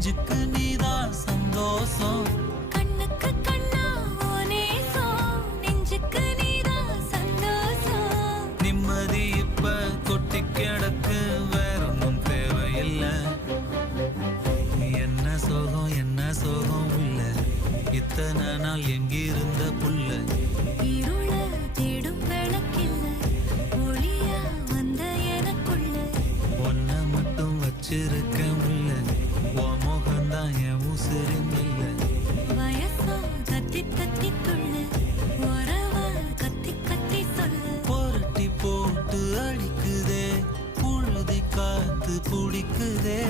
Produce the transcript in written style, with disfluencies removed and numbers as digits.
நெஞ்சுக்கு நீதான் சந்தோஷம். கண்ணுக்கு கண்ணா ஓ நேசம், நெஞ்சுக்கு நீதான் சந்தோஷம். நிம்மதி இப்ப கொட்டி கிடக்கு, வேற ஒன்றும் தேவையில்லை. என்ன சோகம் என்ன சோகம் உள்ள, இத்தனை நாள் எங்கிருந்த புள்ள. இருள தேடும் விளக்கில்ல, ஒளியா வந்த எனக்குள்ள. ஒன்ன மட்டும் வச்சிருக்க முல்ல, உன் முகம்தான் என் உசிரின் இல்ல. வயசா தத்தி தத்தி துள்ள, உறவா கத்தி கத்தி சொல்ல. புரட்டி போட்டு அடிக்குதே, புழுதி காத்து பிடிக்குதே.